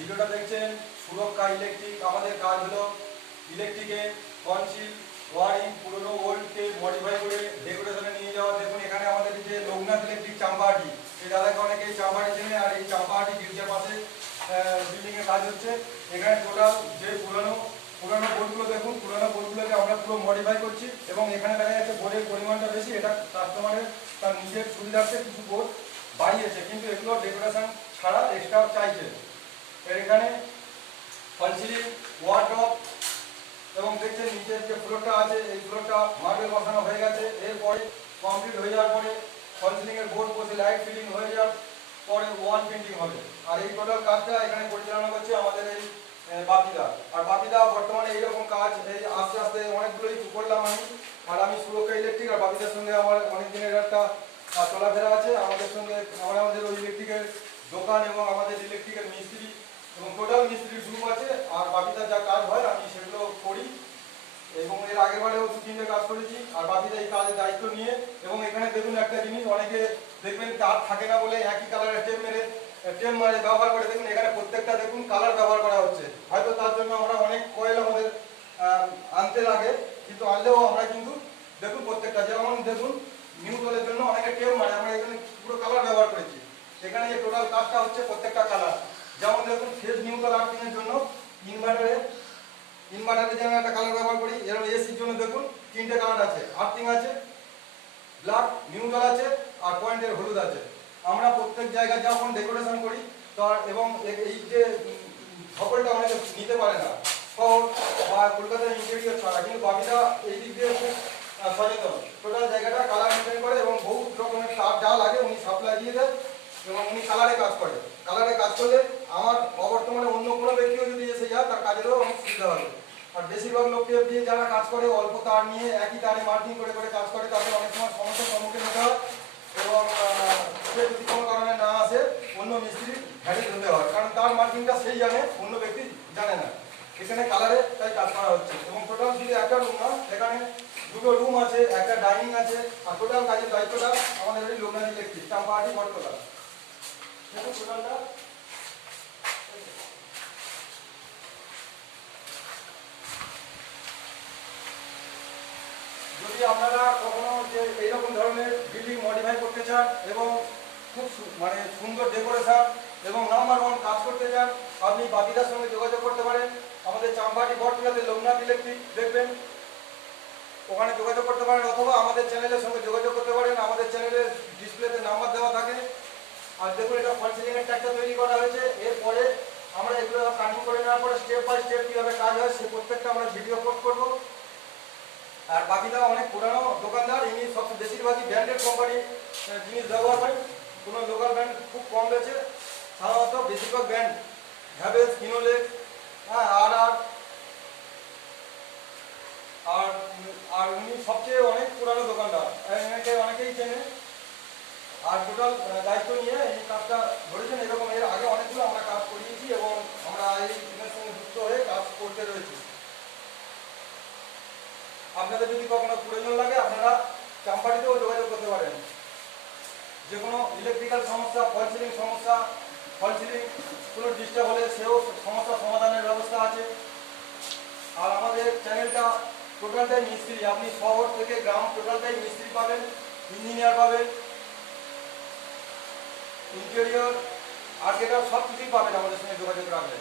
ভিডিওটা দেখছেন সুরক্ষা ইলেকট্রিক। আমাদের কাজ হলো ইলেকট্রিকে কনসিল ওয়ারিং পুরনো ওল্ডকে মডিফাই করে ডেকোরেশনে নিয়ে যাওয়া। দেখুন এখানে আমাদের যে লোকনাথ ইলেকট্রিক চাম্পাহাটি, এই দাদাকে অনেকে এই চাম্পাহাটি চেনে। আর এই চাম্পাহাটি গির্জার পাশে বিল্ডিংয়ের কাজ হচ্ছে। এখানে টোটাল যে পুরনো বোর্ডগুলো দেখুন, পুরনো বোর্ডগুলোকে আমরা পুরো মডিফাই করছি এবং এখানে দেখা যাচ্ছে বোর্ডের পরিমাণটা বেশি। এটা কাস্টমারের তার নিজের সুবিধার্থে কিছু বোর্ড বাড়িয়েছে, কিন্তু এগুলো ডেকোরেশন ছাড়া এক্সট্রা চাইছে। এখানে কনসিলিং ওয়ার্ডরোব এবং দেখছেন নিচের যে ফ্লোরটা আছে, এই ফ্লোরটা মার্বেল বসানো হয়ে গেছে। এরপরে কমপ্লিট হয়ে যাওয়ার পরে কনসিলিং এর বোর্ড বসে লাইট ফিটিং হয়ে যাওয়ার পরে ওয়াল পেন্টিং হবে। আর এই টোটাল কাজটা এখানে পরিচালনা করছে আমাদের এই বাপিদা। আর বাপিদা বর্তমানে এইরকম কাজ এই আস্তে আস্তে অনেকগুলোই করলাম আমি। আর আমি সুরক্ষা ইলেকট্রিক আর বাপিদার সঙ্গে আমার অনেক দিনের একটা চলাফেরা আছে। আমাদের সঙ্গে আমাদের ওই ইলেকট্রিকের দোকান এবং আমাদের ইলেকট্রিকের মিস্ত্রি এবং টোটাল মিস্ত্রির গ্রুপ আছে। আর বাপিদার যা কাজ হয় আমি সেগুলো করি এবং এর আগের বারেও 2-3টে কাজ করেছি। আর বাপিদা এই কাজের দায়িত্ব নিয়ে। এবং এখানে দেখুন একটা জিনিস, অনেকে দেখবেন তার থাকে না বলে একই কালারের টেপ মারে ব্যবহার করে। দেখুন এখানে প্রত্যেকটা দেখুন কালার ব্যবহার করা হচ্ছে। হয়তো তার জন্য আমরা অনেক কয়েল আমাদের আনতে লাগে, কিন্তু আনলেও আমরা কিন্তু দেখুন প্রত্যেকটা, যেমন দেখুন নিউট্রালের জন্য অনেকে টেপ মারে, আমরা এখানে পুরো কালার ব্যবহার করেছি। এখানে যে টোটাল কাজটা হচ্ছে প্রত্যেকটা কালার। যেমন দেখুন ফেজ নিউট্রাল আর্থিংয়ের জন্য ইনভার্টারে যেমন একটা কালার ব্যবহার করি, এরকম এসির জন্য দেখুন 3টে কালার আছে, আর্থিং আছে, ব্ল্যাক নিউট্রাল আছে আর পয়েন্টের হলুদ আছে। আমরা প্রত্যেক জায়গায় যখন ডেকোরেশন করি তার এবং এই যে সকলটা অনেকে নিতে পারে না শহর বা কলকাতার ইন্টেরিয়র ছাড়া, কিন্তু বাপিদা এই দিক দিয়ে খুব সচেতন। টোটাল জায়গাটা কালার মেনটেন করে এবং বহু রকমের তার যা লাগে উনি সাপ্লাই দিয়ে দেয় এবং উনি কালারে কাজ করে। কালারে কাজ করলে আমার অবর্তমানে অন্য কোনো ব্যক্তিও যদি এসে যায় তার কাজেরও অনেক সুবিধা হবে। আর বেশিরভাগ লোক টেপ দিয়ে যারা কাজ করে অল্প তার নিয়ে একই তারে মার্কিং করে করে কাজ করে, তাদের অনেক সময় সমস্যার সম্মুখীন হতে হয় এবং সে যদি কোনো কারণে না আসে অন্য মিস্ত্রি হ্যান্ডেল হতে হয়, কারণ তার মার্কিংটা সেই জানে, অন্য ব্যক্তি জানে না। এখানে কালারে তাই কাজ করা হচ্ছে এবং টোটাল শুধু একটা রুম না, এখানে 2টো রুম আছে, একটা ডাইনিং আছে। আর টোটাল কাজের দায়িত্বটা আমাদের এই লোকনাথ ইলেকট্রিক চাম্পাহাটি বটতলা। দেখুন টোটালটা যদি আপনারা কখনো যে এইরকম ধরনের বিল্ডিং মডিফাই করতে চান এবং খুব মানে সুন্দর ডেকোরেশন এবং নাম্বার 1 কাজ করতে চান, আপনি বাপিদার সঙ্গে যোগাযোগ করতে পারেন। আমাদের চাম্পাহাটি বটতলাতে লোকনাথ ইলেকট্রিক দেখবেন, ওখানে যোগাযোগ করতে পারেন, অথবা আমাদের চ্যানেলের সঙ্গে যোগাযোগ করতে পারেন। আমাদের চ্যানেলের ডিসপ্লেতে নাম্বার দেওয়া থাকে। আর দেখুন এটা ফল সিলিংয়ের ট্যাগটা তৈরি করা হয়েছে। এরপরে আমরা এগুলো কাটিং করে নেওয়ার পরে স্টেপ বাই স্টেপ কীভাবে কাজ হয় সে প্রত্যেকটা আমরা ভিডিও পোস্ট করবো। আর বাকিটা অনেক পুরানো দোকানদার, ইনি সব বেশিরভাগই ব্র্যান্ডেড কোম্পানির জিনিস ব্যবহার করেন, কোনো লোকাল ব্র্যান্ড খুব কম রয়েছে। সাধারণত বেশিরভাগ ব্র্যান্ড হ্যাভেলস, ফিনোলেক্স, আর আর আর আর উনি সবচেয়ে অনেক পুরানো দোকানদার, অনেকেই চেনে। আর টোটাল দায়িত্ব নিয়ে এই কাজটা ধরেছেন। এরকম এর আগে অনেকগুলো আমরা কাজ করিয়েছি এবং আমরা এই টিমের সঙ্গে যুক্ত হয়ে কাজ করতে রয়েছি। আপনাদের যদি কখনো প্রয়োজন লাগে আপনারা চাম্পাহাটিতেও যোগাযোগ করতে পারেন। যে কোনো ইলেকট্রিক্যাল সমস্যা, ফল সিলিং সমস্যা, ফল সিলিং কোনো ডিস্টার্ব হলে সেও সমস্যা সমাধানের ব্যবস্থা আছে। আর আমাদের চ্যানেলটা টোটালটাই মিস্ত্রি, আপনি শহর থেকে গ্রাম টোটালটাই মিস্ত্রি পাবেন, ইঞ্জিনিয়ার পাবেন, ইন্টেরিয়র, আর্কিটেক্ট সব কিছুই পাবেন আমাদের সঙ্গে যোগাযোগ রাখলে।